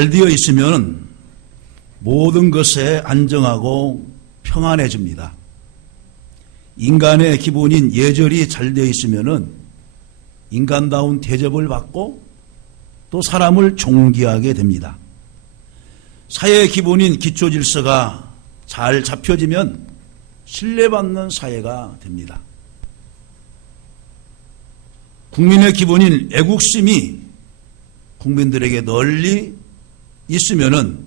잘 되어 있으면 모든 것에 안정하고 평안해집니다. 인간의 기본인 예절이 잘 되어 있으면 인간다운 대접을 받고 또 사람을 존귀하게 됩니다. 사회의 기본인 기초 질서가 잘 잡혀지면 신뢰받는 사회가 됩니다. 국민의 기본인 애국심이 국민들에게 널리 있으면은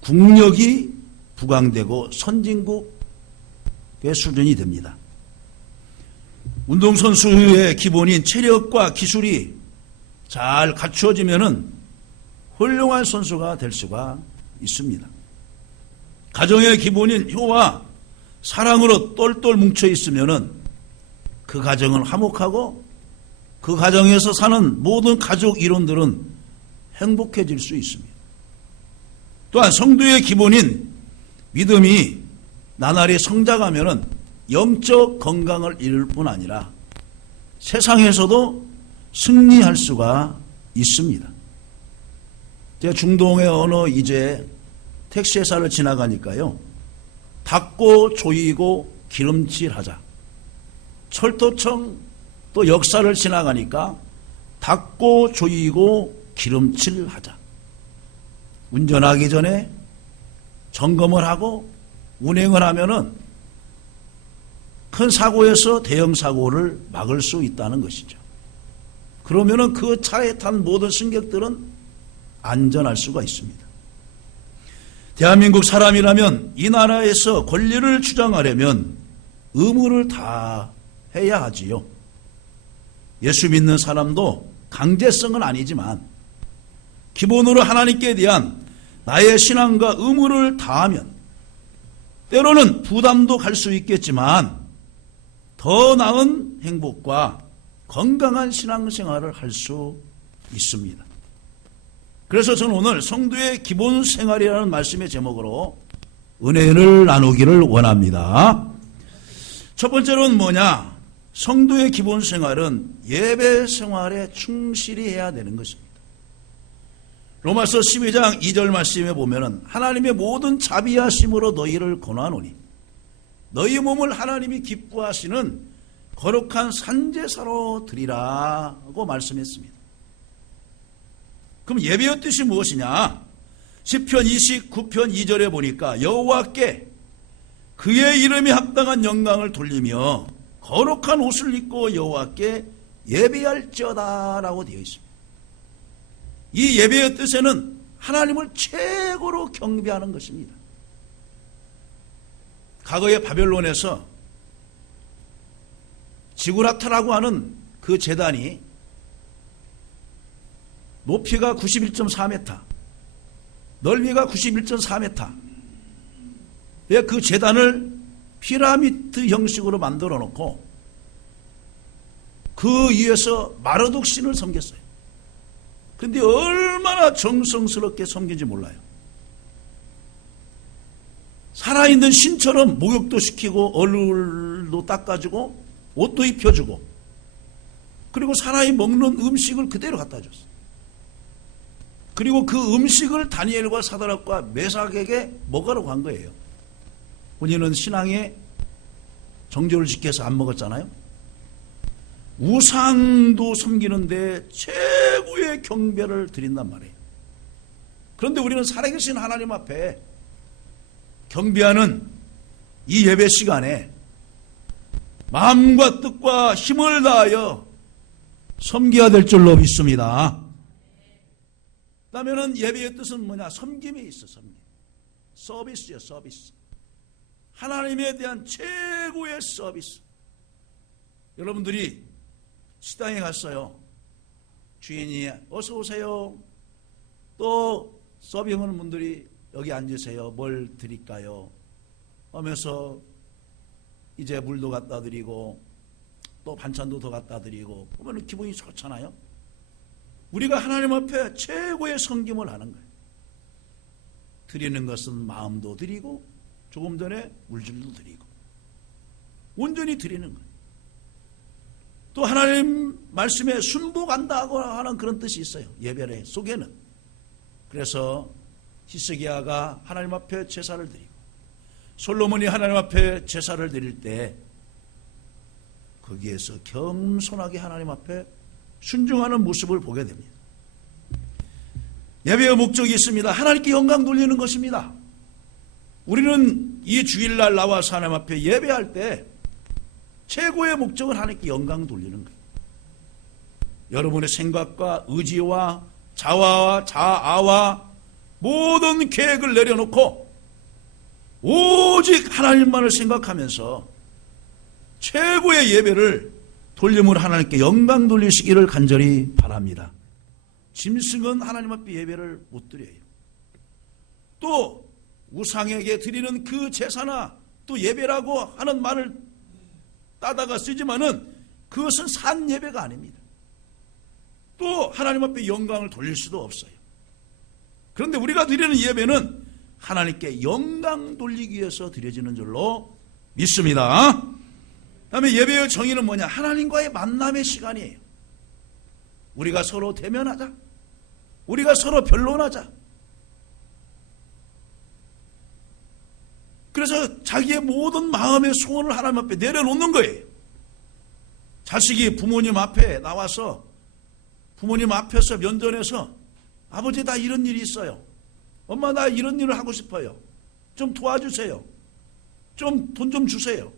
국력이 부강되고 선진국의 수준이 됩니다. 운동선수의 기본인 체력과 기술이 잘 갖추어지면은 훌륭한 선수가 될 수가 있습니다. 가정의 기본인 효와 사랑으로 똘똘 뭉쳐 있으면은 그 가정은 화목하고 그 가정에서 사는 모든 가족 일원들은 행복해질 수 있습니다. 또한 성도의 기본인 믿음이 나날이 성장하면은 영적 건강을 이룰 뿐 아니라 세상에서도 승리할 수가 있습니다. 제가 중동의 어느 이제 택시회사를 지나가니까요. 닦고 조이고 기름칠하자. 철도청 또 역사를 지나가니까 닦고 조이고 기름칠하자. 운전하기 전에 점검을 하고 운행을 하면은 큰 사고에서 대형 사고를 막을 수 있다는 것이죠. 그러면은 그 차에 탄 모든 승객들은 안전할 수가 있습니다. 대한민국 사람이라면 이 나라에서 권리를 주장하려면 의무를 다 해야 하지요. 예수 믿는 사람도 강제성은 아니지만 기본으로 하나님께 대한 나의 신앙과 의무를 다하면 때로는 부담도 갈 수 있겠지만 더 나은 행복과 건강한 신앙생활을 할 수 있습니다. 그래서 저는 오늘 성도의 기본 생활이라는 말씀의 제목으로 은혜를 나누기를 원합니다. 첫 번째로는 뭐냐? 성도의 기본 생활은 예배 생활에 충실히 해야 되는 것입니다. 로마서 12장 2절 말씀에 보면은 하나님의 모든 자비하심으로 너희를 권하노니 너희 몸을 하나님이 기뻐하시는 거룩한 산제사로 드리라고 말씀했습니다. 그럼 예배의 뜻이 무엇이냐? 시편 29편 2절에 보니까 여호와께 그의 이름에 합당한 영광을 돌리며 거룩한 옷을 입고 여호와께 예배할지어다 라고 되어 있습니다. 이 예배의 뜻에는 하나님을 최고로 경배하는 것입니다. 과거의 바벨론에서 지구라타라고 하는 그 제단이 높이가 91.4m, 넓이가 91.4m. 그 제단을 피라미드 형식으로 만들어 놓고 그 위에서 마르둑 신을 섬겼어요. 그런데 얼마나 정성스럽게 섬긴지 몰라요. 살아있는 신처럼 목욕도 시키고 얼굴도 닦아주고 옷도 입혀주고 그리고 사람이 먹는 음식을 그대로 갖다 줬어요. 그리고 그 음식을 다니엘과 사드락과 메삭에게 먹으라고 한 거예요. 본인은 신앙의 정조를 지켜서 안 먹었잖아요. 우상도 섬기는데 최고의 경배를 드린단 말이에요. 그런데 우리는 살아계신 하나님 앞에 경배하는 이 예배 시간에 마음과 뜻과 힘을 다하여 섬겨야 될 줄로 믿습니다. 그다음에는 예배의 뜻은 뭐냐? 섬김이 있어. 섬김. 서비스요. 서비스. 하나님에 대한 최고의 서비스. 여러분들이 식당에 갔어요. 주인이 어서 오세요. 또 서빙하는 분들이 여기 앉으세요. 뭘 드릴까요? 하면서 이제 물도 갖다 드리고 또 반찬도 더 갖다 드리고 그러면 기분이 좋잖아요. 우리가 하나님 앞에 최고의 섬김을 하는 거예요. 드리는 것은 마음도 드리고 조금 전에 물질도 드리고 온전히 드리는 거예요. 또 하나님 말씀에 순복한다고 하는 그런 뜻이 있어요. 예배 속에는 그래서 히스기야가 하나님 앞에 제사를 드리고 솔로몬이 하나님 앞에 제사를 드릴 때 거기에서 겸손하게 하나님 앞에 순종하는 모습을 보게 됩니다. 예배의 목적이 있습니다. 하나님께 영광 돌리는 것입니다. 우리는 이 주일날 나와서 하나님 앞에 예배할 때 최고의 목적은 하나님께 영광 돌리는 거예요. 여러분의 생각과 의지와 자아와 모든 계획을 내려놓고 오직 하나님만을 생각하면서 최고의 예배를 돌림으로 하나님께 영광 돌리시기를 간절히 바랍니다. 짐승은 하나님 앞에 예배를 못 드려요. 또 우상에게 드리는 그 제사나 또 예배라고 하는 말을 따다가 쓰지만은 그것은 산 예배가 아닙니다. 또 하나님 앞에 영광을 돌릴 수도 없어요. 그런데 우리가 드리는 예배는 하나님께 영광 돌리기 위해서 드려지는 줄로 믿습니다. 다음에 예배의 정의는 뭐냐? 하나님과의 만남의 시간이에요. 우리가 서로 대면하자. 우리가 서로 변론하자. 그래서 자기의 모든 마음의 소원을 하나님 앞에 내려놓는 거예요. 자식이 부모님 앞에 나와서 부모님 앞에서 면전에서 아버지 나 이런 일이 있어요. 엄마 나 이런 일을 하고 싶어요. 좀 도와주세요. 좀 돈 좀 주세요.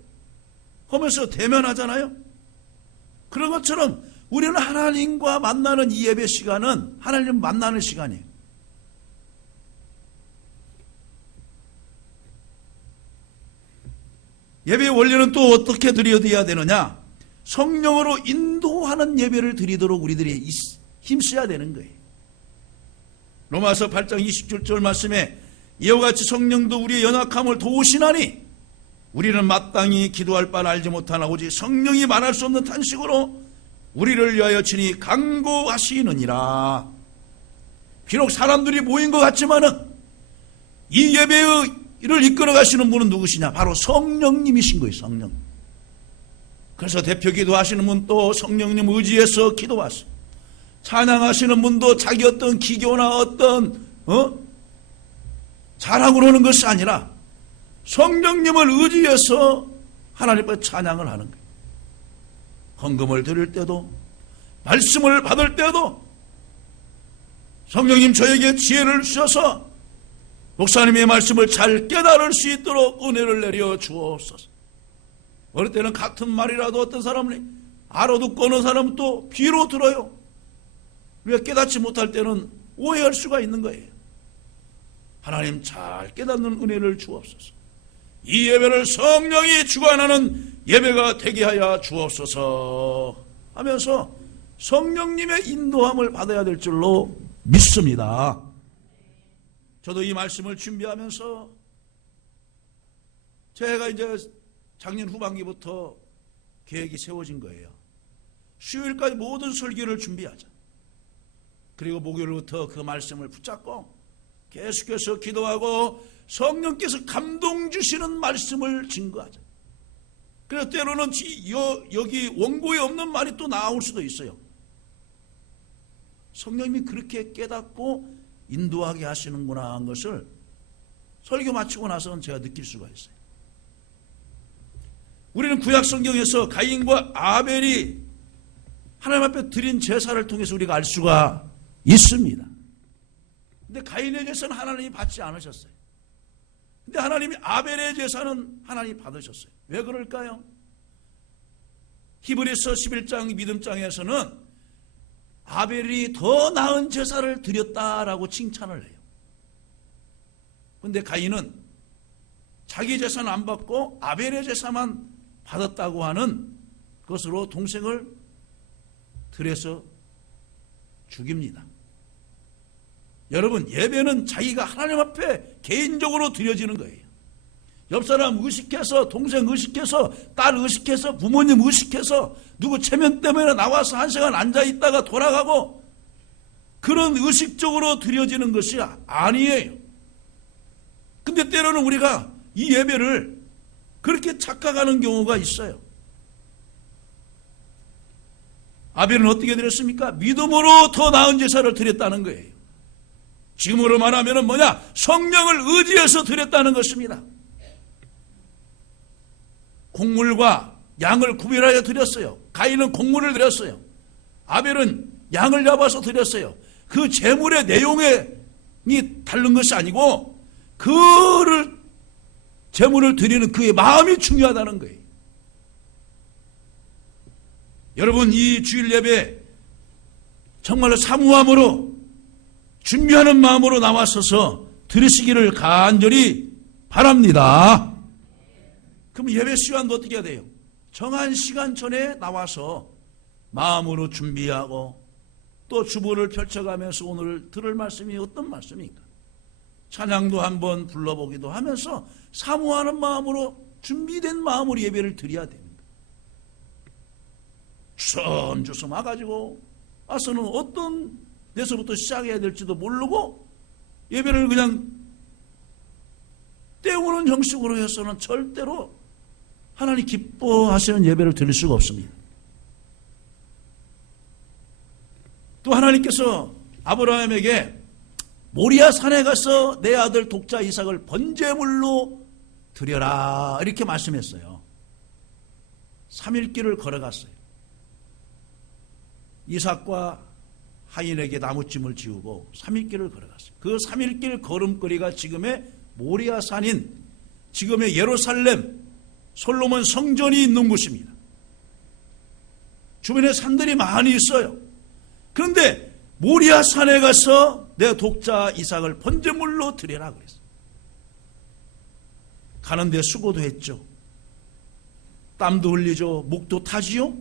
하면서 대면하잖아요. 그런 것처럼 우리는 하나님과 만나는 이 예배 시간은 하나님 만나는 시간이에요. 예배의 원리는 또 어떻게 드려야 되느냐? 성령으로 인도하는 예배를 드리도록 우리들이 힘써야 되는 거예요. 로마서 8장 27절 말씀에 이와 같이 성령도 우리의 연약함을 도우시나니 우리는 마땅히 기도할 바를 알지 못하나 오직 성령이 말할 수 없는 탄식으로 우리를 위하여 친히 간구하시느니라. 비록 사람들이 모인 것 같지만은 이 예배를 이끌어 가시는 분은 누구시냐? 바로 성령님이신 거예요. 성령. 그래서 대표 기도하시는 분도 성령님 의지해서 기도하세요. 찬양하시는 분도 자기 어떤 기교나 어떤 자랑으로 하는 것이 아니라 성령님을 의지해서 하나님 앞에 찬양을 하는 거예요. 헌금을 드릴 때도 말씀을 받을 때도 성령님 저에게 지혜를 주셔서 목사님의 말씀을 잘 깨달을 수 있도록 은혜를 내려 주옵소서. 어릴 때는 같은 말이라도 어떤 사람은 알아듣고 어느 사람은 또 귀로 들어요. 우리가 깨닫지 못할 때는 오해할 수가 있는 거예요. 하나님 잘 깨닫는 은혜를 주옵소서. 이 예배를 성령이 주관하는 예배가 되게 하여 주옵소서 하면서 성령님의 인도함을 받아야 될 줄로 믿습니다. 저도 이 말씀을 준비하면서 제가 이제 작년 후반기부터 계획이 세워진 거예요. 수요일까지 모든 설교를 준비하자. 그리고 목요일부터 그 말씀을 붙잡고 계속해서 기도하고 성령께서 감동 주시는 말씀을 증거하자. 그래서 때로는 여기 원고에 없는 말이 또 나올 수도 있어요. 성령님이 그렇게 깨닫고 인도하게 하시는구나 하는 것을 설교 마치고 나서는 제가 느낄 수가 있어요. 우리는 구약 성경에서 가인과 아벨이 하나님 앞에 드린 제사를 통해서 우리가 알 수가 있습니다. 근데 가인의 제사는 하나님이 받지 않으셨어요. 근데 하나님이 아벨의 제사는 하나님이 받으셨어요. 왜 그럴까요? 히브리서 11장 믿음장에서는 아벨이 더 나은 제사를 드렸다라고 칭찬을 해요. 근데 가인은 자기 제사는 안 받고 아벨의 제사만 받았다고 하는 것으로 동생을 들여서 죽입니다. 여러분, 예배는 자기가 하나님 앞에 개인적으로 드려지는 거예요. 옆 사람 의식해서, 동생 의식해서, 딸 의식해서, 부모님 의식해서 누구 체면 때문에 나와서 1시간 앉아있다가 돌아가고 그런 의식적으로 드려지는 것이 아니에요. 근데 때로는 우리가 이 예배를 그렇게 착각하는 경우가 있어요. 아벨은 어떻게 드렸습니까? 믿음으로 더 나은 제사를 드렸다는 거예요. 지금으로 말하면 뭐냐? 성령을 의지해서 드렸다는 것입니다. 곡물과 양을 구별하여 드렸어요. 가인은 곡물을 드렸어요. 아벨은 양을 잡아서 드렸어요. 그 제물의 내용이 다른 것이 아니고 그를 제물을 드리는 그의 마음이 중요하다는 거예요. 여러분, 이 주일 예배 정말로 사모함으로 준비하는 마음으로 나와서서 들으시기를 간절히 바랍니다. 그럼 예배 시간도 어떻게 해야 돼요? 정한 시간 전에 나와서 마음으로 준비하고 또 주보를 펼쳐가면서 오늘 들을 말씀이 어떤 말씀입니까? 찬양도 한번 불러보기도 하면서 사모하는 마음으로 준비된 마음으로 예배를 드려야 됩니다. 주섬주섬 와가지고 와서는 어떤 데서부터 시작해야 될지도 모르고 예배를 그냥 때우는 형식으로 해서는 절대로 하나님 기뻐하시는 예배를 드릴 수가 없습니다. 또 하나님께서 아브라함에게 모리아 산에 가서 내 아들 독자 이삭을 번제물로 드려라 이렇게 말씀했어요. 3일길을 걸어갔어요. 이삭과 하인에게 나무찜을 지우고 3일길을 걸어갔어요. 그 3일길 걸음거리가 지금의 모리아 산인 지금의 예루살렘 솔로몬 성전이 있는 곳입니다. 주변에 산들이 많이 있어요. 그런데 모리아 산에 가서 내 독자 이삭을 번제물로 드려라 그랬어요. 가는데 수고도 했죠. 땀도 흘리죠. 목도 타지요.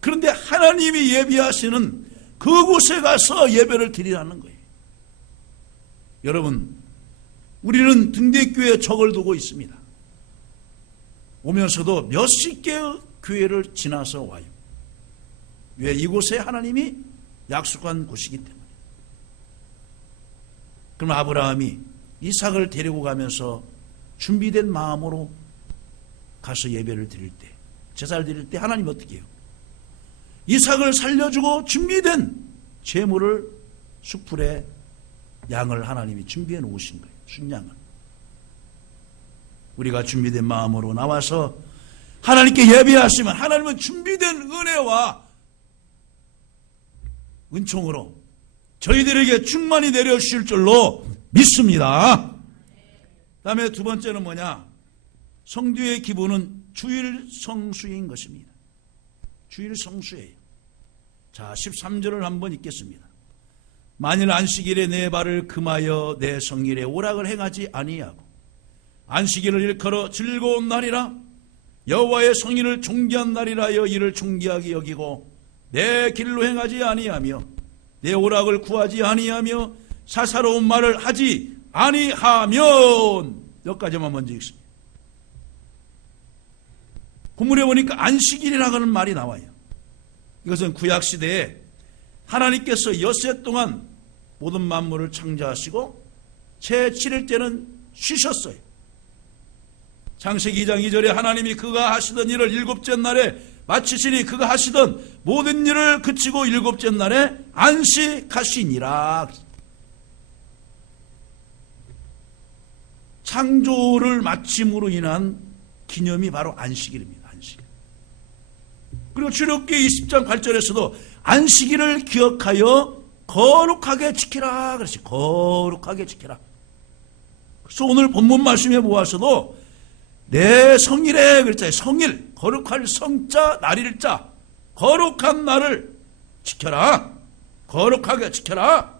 그런데 하나님이 예비하시는 그곳에 가서 예배를 드리라는 거예요. 여러분, 우리는 등대교회에 적을 두고 있습니다. 오면서도 몇십 개의 교회를 지나서 와요. 왜? 이곳에 하나님이 약속한 곳이기 때문에. 그럼 아브라함이 이삭을 데리고 가면서 준비된 마음으로 가서 예배를 드릴 때, 제사를 드릴 때 하나님 어떻게 해요? 이삭을 살려주고 준비된 제물을 숯불에 양을 하나님이 준비해 놓으신 거예요. 순양을. 우리가 준비된 마음으로 나와서 하나님께 예배하시면 하나님은 준비된 은혜와 은총으로 저희들에게 충만히 내려주실 줄로 믿습니다. 다음에 두 번째는 뭐냐? 성도의 기분은 주일 성수인 것입니다. 주일 성수예요. 자, 13절을 한번 읽겠습니다. 만일 안식일에 내 발을 금하여 내 성일에 오락을 행하지 아니하고 안식일을 일컬어 즐거운 날이라 여호와의 성일을 존귀한 날이라 하여 이를 존귀하게 여기고 내 길로 행하지 아니하며 내 오락을 구하지 아니하며 사사로운 말을 하지 아니하면 여기까지만 먼저 읽습니다. 본문에 보니까 안식일이라고 하는 말이 나와요. 이것은 구약시대에 하나님께서 엿새 동안 모든 만물을 창조하시고 제7일째는 쉬셨어요. 창세기 2장 2절에 하나님이 그가 하시던 일을 일곱째 날에 마치시니 그가 하시던 모든 일을 그치고 일곱째 날에 안식하시니라. 창조를 마침으로 인한 기념이 바로 안식일입니다. 안식일. 그리고 출애굽기 20장 8절에서도 안식일을 기억하여 거룩하게 지키라 그랬어요. 거룩하게 지키라. 그래서 오늘 본문 말씀에 보아서도 내 성일에 그랬잖아요. 성일, 거룩할 성자, 날일자, 거룩한 날을 지켜라. 거룩하게 지켜라.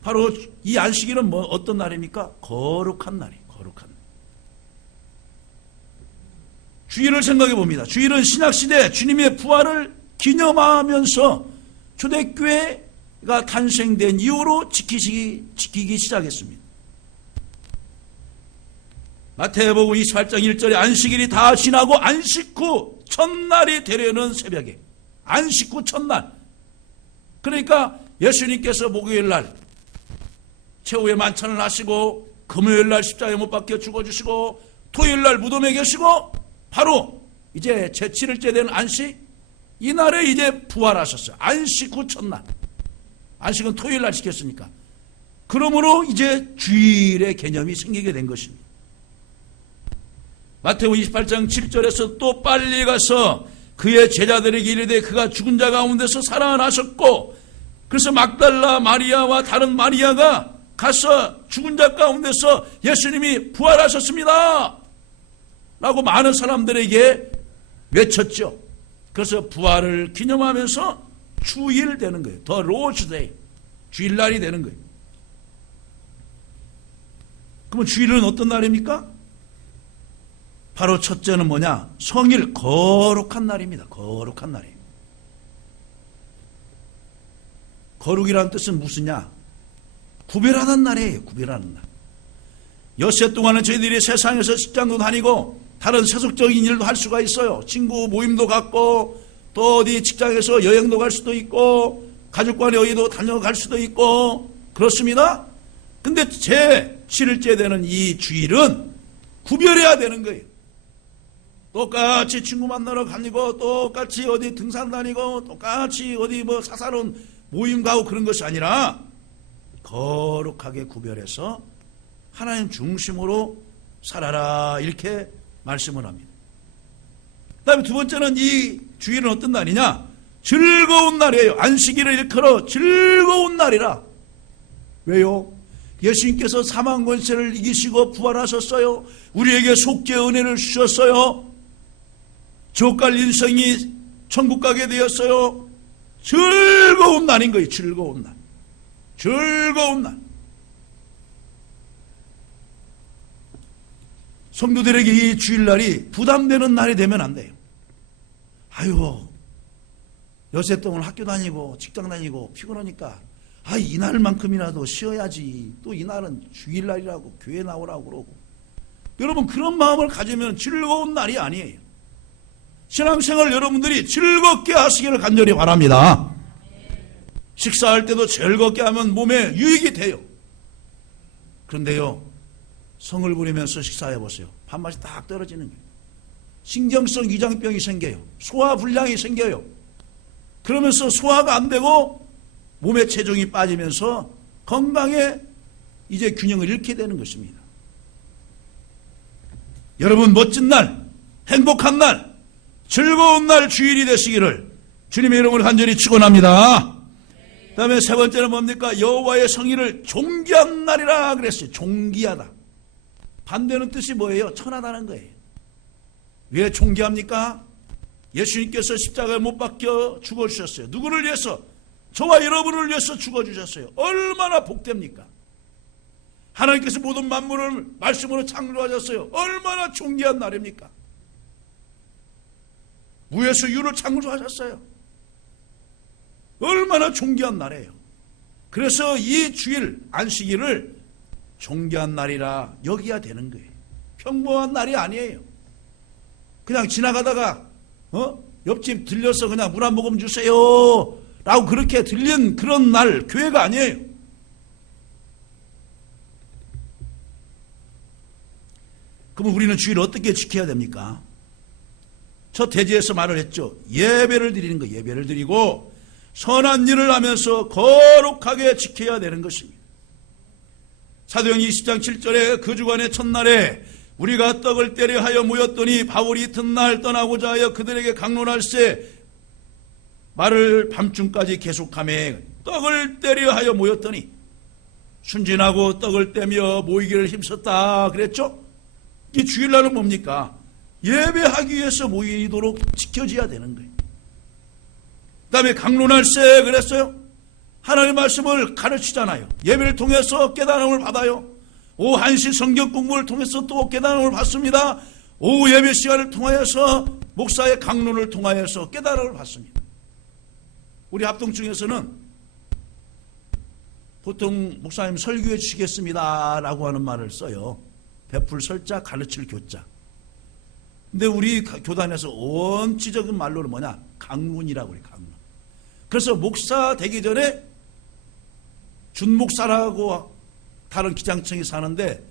바로 이 안식일은 뭐 어떤 날입니까? 거룩한 날이에요. 거룩한 날. 주일을 생각해 봅니다. 주일은 신약시대 주님의 부활을 기념하면서 초대교회가 탄생된 이후로 지키기 시작했습니다. 마태복음 28장 1절에 안식일이 다 지나고 안식 후 첫날이 되려는 새벽에, 안식 후 첫날, 그러니까 예수님께서 목요일날 최후의 만찬을 하시고 금요일날 십자가에 못 박혀 죽어주시고 토요일날 무덤에 계시고 바로 이제 제7일째 되는 안식, 이날에 이제 부활하셨어요. 안식 후 첫날. 안식은 토요일 날 지켰으니까. 그러므로 이제 주일의 개념이 생기게 된 것입니다. 마태복음 28장 7절에서 또 빨리 가서 그의 제자들에게 이르되 그가 죽은 자 가운데서 살아나셨고, 그래서 막달라 마리아와 다른 마리아가 가서 죽은 자 가운데서 예수님이 부활하셨습니다 라고 많은 사람들에게 외쳤죠. 그래서 부활을 기념하면서 주일 되는 거예요. 더 로즈데이, 주일날이 되는 거예요. 그러면 주일은 어떤 날입니까? 바로 첫째는 뭐냐? 성일, 거룩한 날입니다. 거룩한 날이에요. 거룩이라는 뜻은 무슨냐? 구별하는 날이에요. 구별하는 날. 엿새 동안은 저희들이 세상에서 직장도 다니고 다른 세속적인 일도 할 수가 있어요. 친구 모임도 갖고 또 어디 직장에서 여행도 갈 수도 있고 가족과의 어디도 다녀갈 수도 있고 그렇습니다. 근데 제 7일째 되는 이 주일은 구별해야 되는 거예요. 똑같이 친구 만나러 다니고 똑같이 어디 등산 다니고 똑같이 어디 뭐 사사로운 모임 가고 그런 것이 아니라 거룩하게 구별해서 하나님 중심으로 살아라 이렇게 말씀을 합니다. 그 다음에 두 번째는 이 주일은 어떤 날이냐? 즐거운 날이에요. 안식일을 일컬어 즐거운 날이라. 왜요? 예수님께서 사망 권세를 이기시고 부활하셨어요. 우리에게 속죄 은혜를 주셨어요. 지옥갈 인생이 천국 가게 되었어요. 즐거운 날인 거예요. 즐거운 날. 즐거운 날. 성도들에게 이 주일날이 부담되는 날이 되면 안 돼요. 아유, 여세 동안 학교 다니고 직장 다니고 피곤하니까 이날만큼이라도 쉬어야지. 또 이날은 주일날이라고 교회 나오라고 그러고. 여러분 그런 마음을 가지면 즐거운 날이 아니에요. 신앙생활 여러분들이 즐겁게 하시기를 간절히 바랍니다. 식사할 때도 즐겁게 하면 몸에 유익이 돼요. 그런데요, 성을 부리면서 식사해 보세요. 밥맛이 딱 떨어지는 거예요. 신경성 위장병이 생겨요. 소화불량이 생겨요. 그러면서 소화가 안 되고 몸의 체중이 빠지면서 건강에 이제 균형을 잃게 되는 것입니다. 여러분 멋진 날, 행복한 날, 즐거운 날 주일이 되시기를 주님의 이름으로 간절히 축원합니다. 그 다음에 세 번째는 뭡니까? 여호와의 성일을 존귀한 날이라 그랬어요. 존귀하다. 반대는 뜻이 뭐예요? 천하다는 거예요. 왜 존귀합니까? 예수님께서 십자가에 못 박혀 죽어주셨어요. 누구를 위해서? 저와 여러분을 위해서 죽어주셨어요. 얼마나 복됩니까? 하나님께서 모든 만물을 말씀으로 창조하셨어요. 얼마나 존귀한 날입니까? 무에서 유를 창조하셨어요. 얼마나 존귀한 날이에요. 그래서 이 주일 안식일을 존귀한 날이라 여기야 되는 거예요. 평범한 날이 아니에요. 그냥 지나가다가 옆집 들려서 그냥 물 한 모금 주세요 라고 그렇게 들린 그런 날 교회가 아니에요. 그럼 우리는 주일을 어떻게 지켜야 됩니까? 첫 대지에서 말을 했죠. 예배를 드리는 거, 예배를 드리고 선한 일을 하면서 거룩하게 지켜야 되는 것입니다. 사도행 20장 7절에 그 주간의 첫날에 우리가 떡을 떼려 하여 모였더니 바울이 이튿날 떠나고자 하여 그들에게 강론할세 말을 밤중까지 계속하며 떡을 떼려 하여 모였더니 순진하고 떡을 떼며 모이기를 힘썼다 그랬죠? 이 주일날은 뭡니까? 예배하기 위해서 모이도록 지켜져야 되는 거예요. 그 다음에 강론할세 그랬어요. 하나님의 말씀을 가르치잖아요. 예배를 통해서 깨달음을 받아요. 오후 1시 성경 공부를 통해서 또 깨달음을 받습니다. 오후 예배 시간을 통하여서 목사의 강론을 통하여서 깨달음을 받습니다. 우리 합동중에서는 보통 목사님 설교해 주시겠습니다 라고 하는 말을 써요. 베풀 설자 가르칠 교자. 근데 우리 교단에서 원칙적인 말로는 뭐냐? 강론이라고 그래요. 강론. 그래서 목사 되기 전에 준목사라고 다른 기장청이 사는데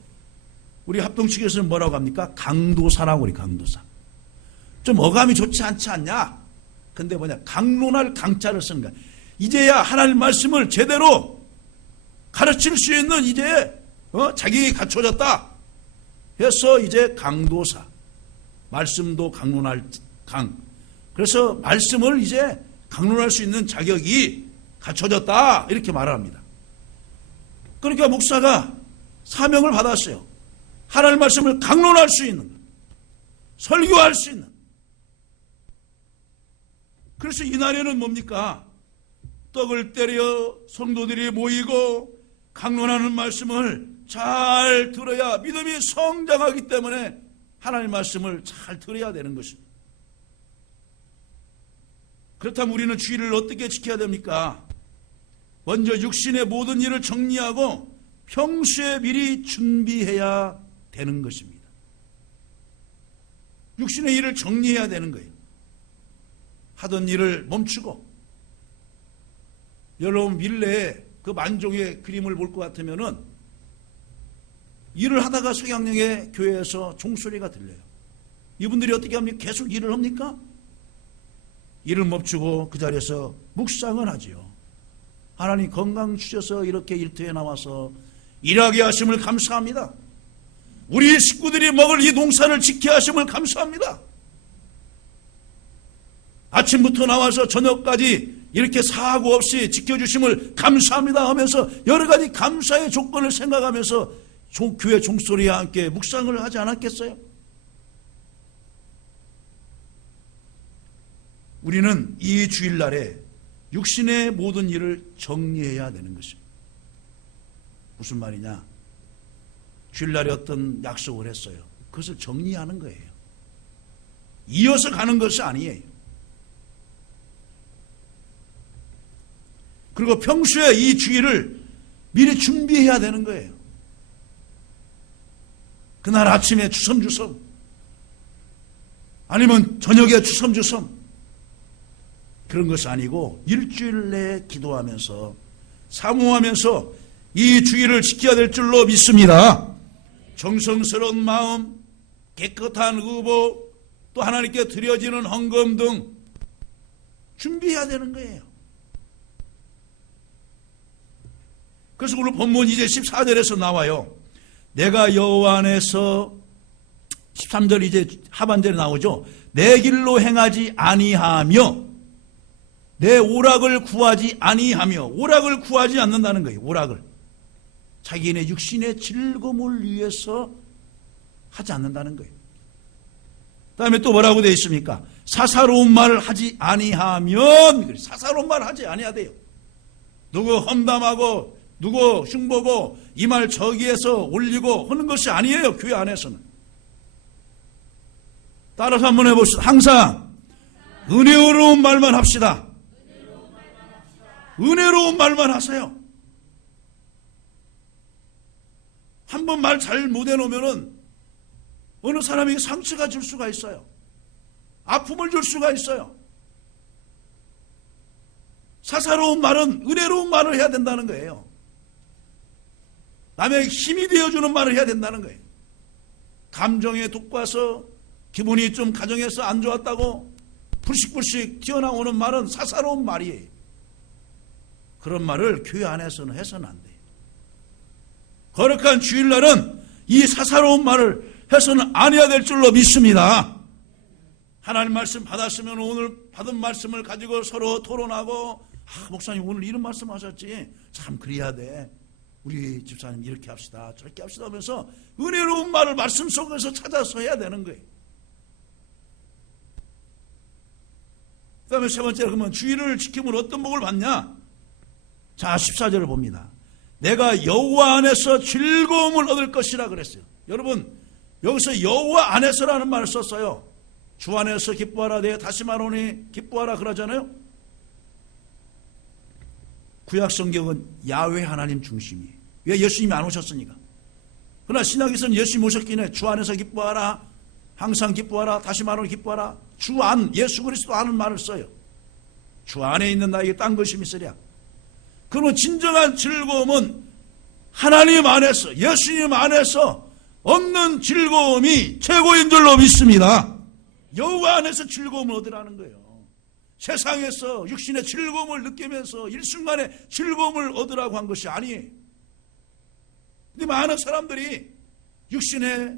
우리 합동측에서는 뭐라고 합니까? 강도사라고 그래요. 강도사. 좀 어감이 좋지 않지 않냐? 근데 뭐냐? 강론할 강자를 쓴 거야. 이제야 하나님 말씀을 제대로 가르칠 수 있는 이제 자격이 갖춰졌다 해서 이제 강도사, 말씀도 강론할 그래서 말씀을 이제 강론할 수 있는 자격이 갖춰졌다 이렇게 말을 합니다. 그러니까 목사가 사명을 받았어요. 하나님 말씀을 강론할 수 있는, 설교할 수 있는. 그래서 이날에는 뭡니까? 떡을 때려 성도들이 모이고 강론하는 말씀을 잘 들어야 믿음이 성장하기 때문에 하나님 말씀을 잘 들어야 되는 것입니다. 그렇다면 우리는 주일을 어떻게 지켜야 됩니까? 먼저 육신의 모든 일을 정리하고 평소에 미리 준비해야 되는 것입니다. 육신의 일을 정리해야 되는 거예요. 하던 일을 멈추고, 여러분 밀레에 그 만종의 그림을 볼 것 같으면은 일을 하다가 서양령의 교회에서 종소리가 들려요. 이분들이 어떻게 합니까? 계속 일을 합니까? 일을 멈추고 그 자리에서 묵상을 하지요. 하나님 건강 주셔서 이렇게 일터에 나와서 일하게 하심을 감사합니다. 우리 식구들이 먹을 이 농사를 지켜 하심을 감사합니다. 아침부터 나와서 저녁까지 이렇게 사고 없이 지켜주심을 감사합니다 하면서 여러 가지 감사의 조건을 생각하면서 교회 종소리와 함께 묵상을 하지 않았겠어요? 우리는 이 주일날에 육신의 모든 일을 정리해야 되는 것입니다. 무슨 말이냐? 주일날에 어떤 약속을 했어요. 그것을 정리하는 거예요. 이어서 가는 것이 아니에요. 그리고 평소에 이 주일을 미리 준비해야 되는 거예요. 그날 아침에 주섬주섬, 아니면 저녁에 주섬주섬, 그런 것이 아니고 일주일 내에 기도하면서 사모하면서 이 주일을 지켜야 될 줄로 믿습니다. 정성스러운 마음, 깨끗한 의복, 또 하나님께 드려지는 헌금 등 준비해야 되는 거예요. 그래서 오늘 본문 이제 14절에서 나와요. 내가 여호와 안에서 13절 이제 하반절에 나오죠. 내 길로 행하지 아니하며 내 오락을 구하지 아니하며, 오락을 구하지 않는다는 거예요. 오락을 자기네 육신의 즐거움을 위해서 하지 않는다는 거예요. 그 다음에 또 뭐라고 되어 있습니까? 사사로운 말을 하지 아니하면, 사사로운 말을 하지 아니해야 돼요. 누구 험담하고 누구 흉보고 이 말 저기에서 올리고 하는 것이 아니에요. 교회 안에서는. 따라서 한번 해봅시다. 항상 은혜로운 말만 합시다. 은혜로운 말만 하세요. 한 번 말 잘 못 해놓으면은 어느 사람에게 상처가 줄 수가 있어요. 아픔을 줄 수가 있어요. 사사로운 말은 은혜로운 말을 해야 된다는 거예요. 남에게 힘이 되어주는 말을 해야 된다는 거예요. 감정에 돋궈서 기분이 좀 가정에서 안 좋았다고 불식불식 튀어나오는 말은 사사로운 말이에요. 그런 말을 교회 안에서는 해서는 안 돼요. 거룩한 주일날은 이 사사로운 말을 해서는 안 해야 될 줄로 믿습니다. 하나님 말씀 받았으면 오늘 받은 말씀을 가지고 서로 토론하고, 목사님 오늘 이런 말씀 하셨지, 참 그래야 돼, 우리 집사님 이렇게 합시다 저렇게 합시다 하면서 은혜로운 말을 말씀 속에서 찾아서 해야 되는 거예요. 그 다음에 세 번째로, 그러면 주일을 지키면 어떤 복을 받냐? 자, 14절을 봅니다. 내가 여호와 안에서 즐거움을 얻을 것이라 그랬어요. 여러분, 여기서 여호와 안에서라는 말을 썼어요. 주 안에서 기뻐하라, 내가 다시 말하노니 기뻐하라 그러잖아요. 구약 성경은 야훼 하나님 중심이에요. 왜? 예수님이 안 오셨으니까. 그러나 신약에서는 예수님 오셨긴 해. 주 안에서 기뻐하라, 항상 기뻐하라, 다시 말하노니 기뻐하라. 주 안, 예수 그리스도 아는 말을 써요. 주 안에 있는 나에게 딴 것이 있으랴. 그러면 진정한 즐거움은 하나님 안에서, 예수님 안에서 얻는 즐거움이 최고인 줄로 믿습니다. 여호와 안에서 즐거움을 얻으라는 거예요. 세상에서 육신의 즐거움을 느끼면서 일순간에 즐거움을 얻으라고 한 것이 아니에요. 근데 많은 사람들이 육신의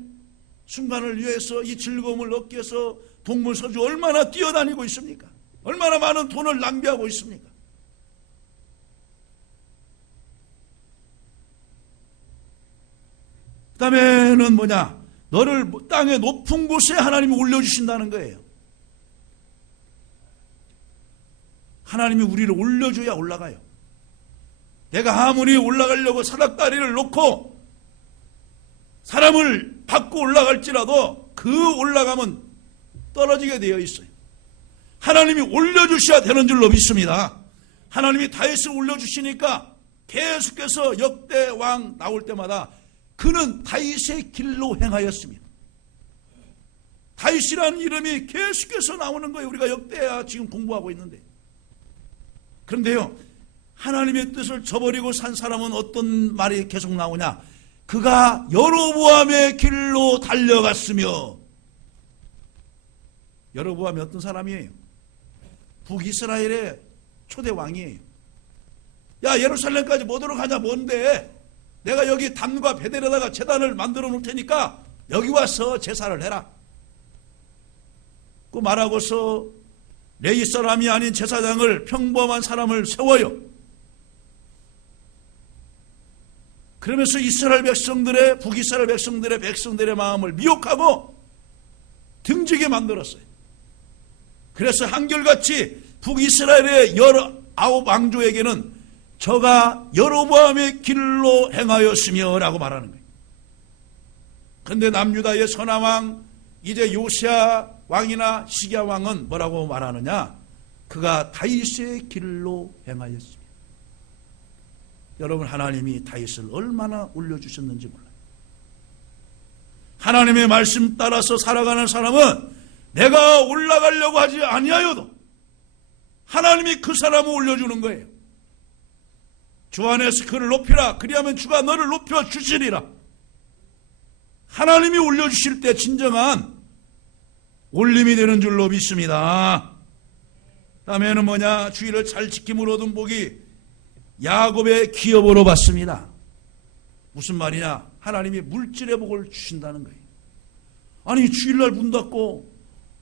순간을 위해서 이 즐거움을 얻기 위해서 동물서주 얼마나 뛰어다니고 있습니까? 얼마나 많은 돈을 낭비하고 있습니까? 그 다음에는 뭐냐? 너를 땅의 높은 곳에 하나님이 올려주신다는 거예요. 하나님이 우리를 올려줘야 올라가요. 내가 아무리 올라가려고 사닥다리를 놓고 사람을 받고 올라갈지라도 그 올라가면 떨어지게 되어 있어요. 하나님이 올려주셔야 되는 줄로 믿습니다. 하나님이 다윗을 올려주시니까 계속해서 역대 왕 나올 때마다 그는 다윗의 길로 행하였습니다. 다윗이라는 이름이 계속해서 나오는 거예요. 우리가 역대야 지금 공부하고 있는데. 그런데요, 하나님의 뜻을 저버리고 산 사람은 어떤 말이 계속 나오냐? 그가 여로보암의 길로 달려갔으며. 여로보암이 어떤 사람이에요? 북이스라엘의 초대 왕이에요. 야, 예루살렘까지 못 들어가냐? 뭔데? 내가 여기 담과 베델에다가 제단을 만들어 놓을 테니까 여기 와서 제사를 해라. 그 말하고서 레위 사람이 아닌 제사장을 평범한 사람을 세워요. 그러면서 이스라엘 백성들의 북이스라엘 백성들의 마음을 미혹하고 등지게 만들었어요. 그래서 한결같이 북이스라엘의 19 왕조에게는 저가 여로보암의 길로 행하였으며 라고 말하는 거예요. 그런데 남유다의 선하왕 이제 요시야 왕이나 시기야 왕은 뭐라고 말하느냐? 그가 다윗의 길로 행하였으며. 여러분, 하나님이 다윗을 얼마나 올려주셨는지 몰라요. 하나님의 말씀 따라서 살아가는 사람은 내가 올라가려고 하지 아니하여도 하나님이 그 사람을 올려주는 거예요. 주 안에서 그를 높이라. 그리하면 주가 너를 높여주시리라. 하나님이 올려주실 때 진정한 올림이 되는 줄로 믿습니다. 다음에는 뭐냐? 주의를 잘 지킴으로 얻은 복이 야곱의 기업으로 받습니다. 무슨 말이냐? 하나님이 물질의 복을 주신다는 거예요. 아니, 주일날 문 닫고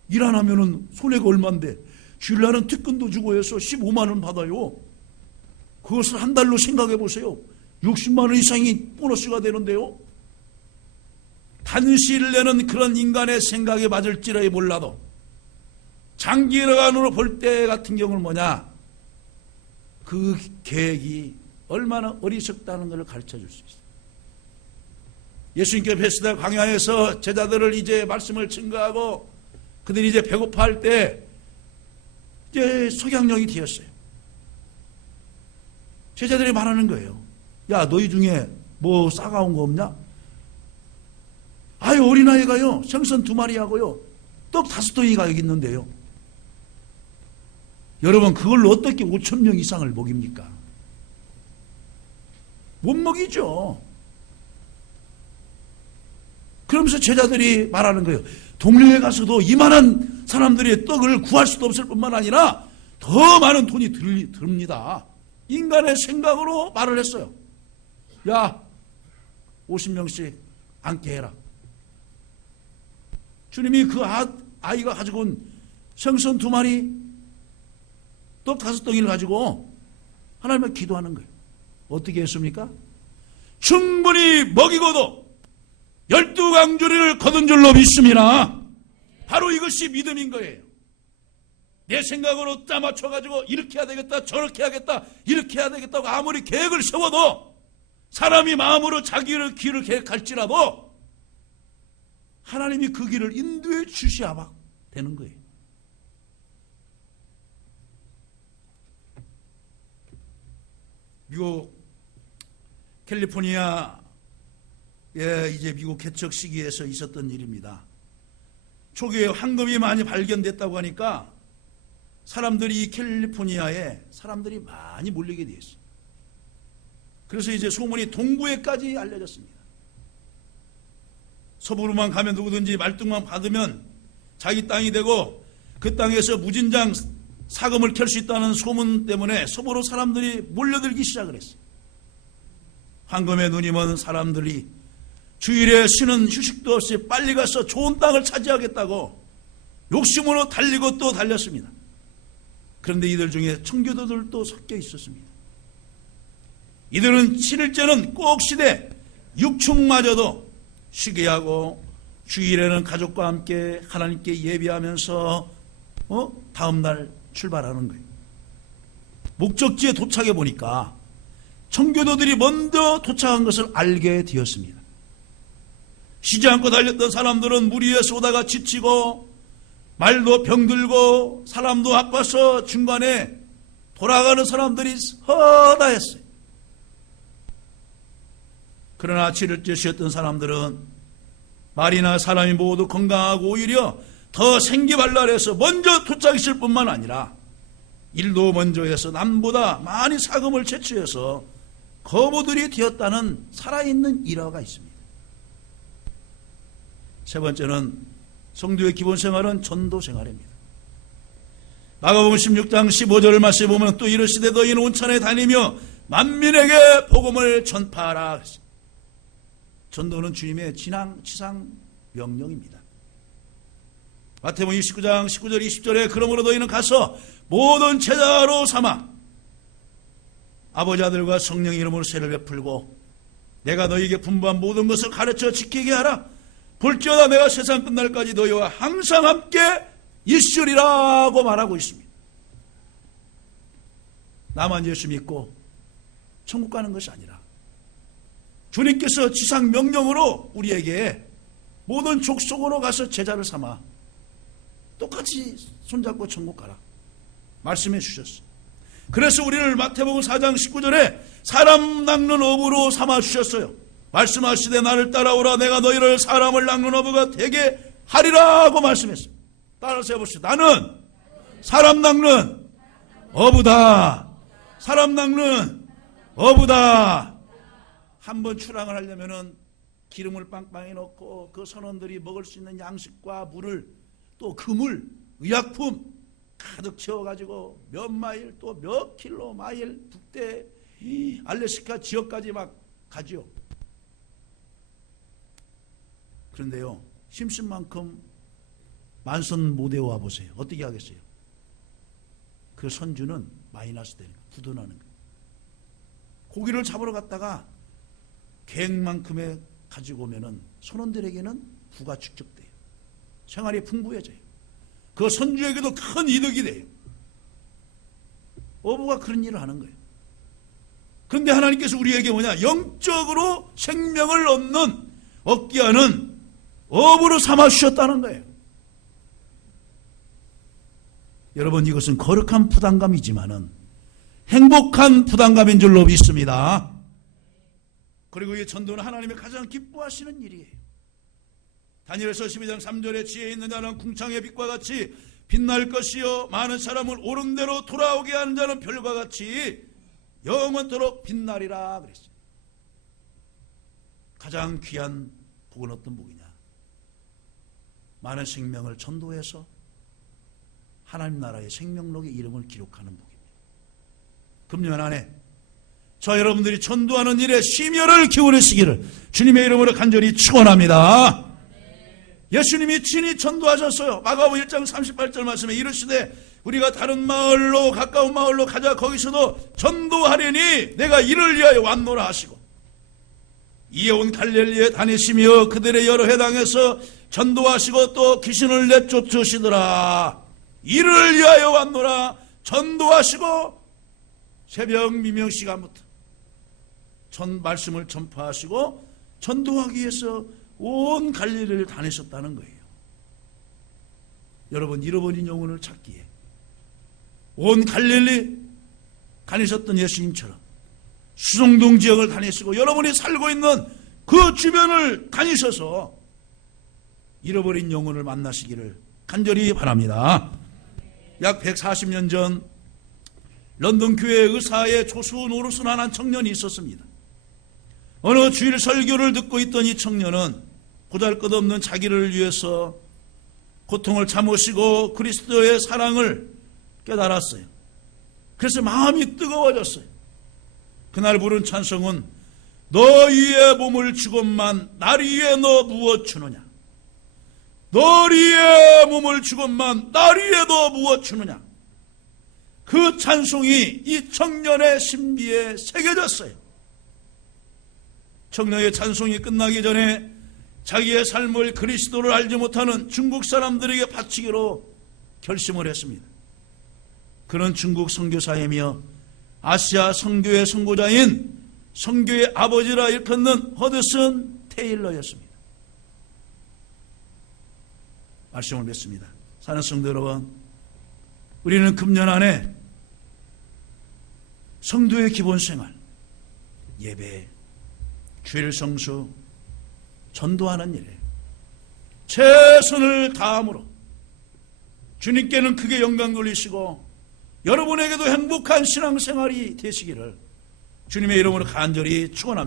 일 안 하면은 손해가 얼만데 주일날은 특근도 주고 해서 15만 원 받아요. 그것을 한 달로 생각해 보세요. 60만 원 이상이 보너스가 되는데요. 단시를 내는 그런 인간의 생각에 맞을지라도 몰라도 장기간으로 볼 때 같은 경우는 뭐냐? 그 계획이 얼마나 어리석다는 것을 가르쳐 줄 수 있어요. 예수님께 베스다 광야에서 제자들을 이제 말씀을 증거하고 그들이 이제 배고파할 때 이제 석양령이 되었어요. 제자들이 말하는 거예요. 야, 너희 중에 뭐 싸가운 거 없냐? 아유, 어린아이가요, 생선 2마리하고요, 떡 5덩이가 여기 있는데요. 여러분, 그걸로 어떻게 5,000명 이상을 먹입니까? 못 먹이죠. 그러면서 제자들이 말하는 거예요. 동네에 가서도 이만한 사람들의 떡을 구할 수도 없을 뿐만 아니라 더 많은 돈이 듭니다. 인간의 생각으로 말을 했어요. 야, 50명씩 앉게 해라. 주님이 그 아이가 가지고 온 생선 2마리, 떡 5덩이를 가지고 하나님께 기도하는 거예요. 어떻게 했습니까? 충분히 먹이고도 12강조리를 거둔 줄로 믿습니다. 바로 이것이 믿음인 거예요. 내 생각으로 짜맞춰가지고 이렇게 해야 되겠다, 저렇게 해야겠다, 이렇게 해야 되겠다고 아무리 계획을 세워도 사람이 마음으로 자기를 길을 계획할지라도 하나님이 그 길을 인도해 주셔야 되는 거예요. 미국 캘리포니아에 이제 미국 개척 시기에서 있었던 일입니다. 초기에 황금이 많이 발견됐다고 하니까 사람들이 이 캘리포니아에 사람들이 많이 몰리게 되었어요. 그래서 이제 소문이 동부에까지 알려졌습니다. 서부로만 가면 누구든지 말뚝만 받으면 자기 땅이 되고 그 땅에서 무진장 사금을 켤 수 있다는 소문 때문에 섭으로 사람들이 몰려들기 시작을 했어요. 황금에 눈이 먼 사람들이 주일에 쉬는 휴식도 없이 빨리 가서 좋은 땅을 차지하겠다고 욕심으로 달리고 또 달렸습니다. 그런데 이들 중에 청교도들도 섞여 있었습니다. 이들은 7일째는 꼭 쉬되 육축마저도 쉬게 하고 주일에는 가족과 함께 하나님께 예배하면서 다음날 출발하는 거예요. 목적지에 도착해 보니까 청교도들이 먼저 도착한 것을 알게 되었습니다. 쉬지 않고 달렸던 사람들은 물 위에 쏘다가 지치고 말도 병들고 사람도 아파서 중간에 돌아가는 사람들이 허다했어요. 그러나 7일째 쉬었던 사람들은 말이나 사람이 모두 건강하고 오히려 더 생기발랄해서 먼저 도착했을 뿐만 아니라 일도 먼저 해서 남보다 많이 사금을 채취해서 거부들이 되었다는 살아있는 일화가 있습니다. 세 번째는 성도의 기본 생활은 전도 생활입니다. 마가복음 16장 15절을 말씀해 보면 또 이르시되 너희는 온천에 다니며 만민에게 복음을 전파하라. 전도는 주님의 지상 명령입니다. 마태복음 29장 19절 20절에 그러므로 너희는 가서 모든 제자로 삼아 아버지 아들과 성령의 이름으로 세를 베풀고 내가 너희에게 분부한 모든 것을 가르쳐 지키게 하라. 볼지어다 내가 세상 끝날까지 너희와 항상 함께 있으리라고 말하고 있습니다. 나만 예수 믿고 천국 가는 것이 아니라 주님께서 지상 명령으로 우리에게 모든 족속으로 가서 제자를 삼아 똑같이 손잡고 천국 가라 말씀해 주셨어요. 그래서 우리를 마태복음 4장 19절에 사람 낚는 어부로 삼아 주셨어요. 말씀하시되 나를 따라오라 내가 너희를 사람을 낚는 어부가 되게 하리라고 말씀했어요. 따라서 해보시죠. 나는 사람 낚는 어부다. 사람 낚는 어부다. 한번 출항을 하려면은 기름을 빵빵히 넣고 그 선원들이 먹을 수 있는 양식과 물을 또 그물, 의약품 가득 채워가지고 몇 마일 또 몇 킬로 마일 북대 알래스카 지역까지 막 가지요. 그런데요, 힘쓴 만큼 만선 못 외워 보세요. 어떻게 하겠어요? 그 선주는 마이너스 되는 거예요. 부도나는 거예요. 고기를 잡으러 갔다가 계획만큼의 가지고 오면은 선원들에게는 부가 축적돼요. 생활이 풍부해져요. 그 선주에게도 큰 이득이 돼요. 어부가 그런 일을 하는 거예요. 그런데 하나님께서 우리에게 뭐냐? 영적으로 생명을 얻게 하는 어부로 삼아 주셨다는 거예요. 여러분, 이것은 거룩한 부담감이지만은 행복한 부담감인 줄로 믿습니다. 그리고 이 전도는 하나님이 가장 기뻐하시는 일이에요. 다니엘서 12장 3절에 지혜 있는 자는 궁창의 빛과 같이 빛날 것이요 많은 사람을 옳은 대로 돌아오게 하는 자는 별과 같이 영원토록 빛나리라 그랬어요. 가장 귀한 복은 어떤 복이냐? 많은 생명을 전도해서 하나님 나라의 생명록의 이름을 기록하는 복입니다. 금년 안에 저 여러분들이 전도하는 일에 심혈을 기울이시기를 주님의 이름으로 간절히 축원합니다. 예수님이 친히 전도하셨어요. 마가복음 1장 38절 말씀에 이르시되 우리가 다른 마을로 가까운 마을로 가자 거기서도 전도하려니 내가 이를 위하여 왔노라 하시고 이에 온 갈릴리에 다니시며 그들의 여러 회당에서 전도하시고 또 귀신을 내쫓으시더라. 이를 위하여 왔노라. 전도하시고 새벽 미명 시간부터 말씀을 전파하시고 전도하기 위해서 온 갈릴리를 다니셨다는 거예요. 여러분, 잃어버린 영혼을 찾기에 온 갈릴리 다니셨던 예수님처럼 수송동 지역을 다니시고 여러분이 살고 있는 그 주변을 다니셔서 잃어버린 영혼을 만나시기를 간절히 바랍니다. 약 140년 전 런던 교회 의사의 조수 노릇을 한 청년이 있었습니다. 어느 주일 설교를 듣고 있던 이 청년은 보잘것없는 자기를 위해서 고통을 참으시고 그리스도의 사랑을 깨달았어요. 그래서 마음이 뜨거워졌어요. 그날 부른 찬송은 너희의 몸을 주건만 날 위에 너 무엇 주느냐. 너희의 몸을 주건만 날 위에 너 무엇 주느냐. 그 찬송이 이 청년의 신비에 새겨졌어요. 청년의 찬송이 끝나기 전에 자기의 삶을 그리스도를 알지 못하는 중국 사람들에게 바치기로 결심을 했습니다. 그는 중국 선교사이며 아시아 선교의 선고자인 선교의 아버지라 일컫는 허드슨 테일러였습니다. 말씀을 맺습니다. 사는 성도 여러분, 우리는 금년 안에 성도의 기본 생활, 예배, 주일 성수, 전도하는 일에 최선을 다함으로 주님께는 크게 영광 돌리시고 여러분에게도 행복한 신앙생활이 되시기를 주님의 이름으로 간절히 축원합니다.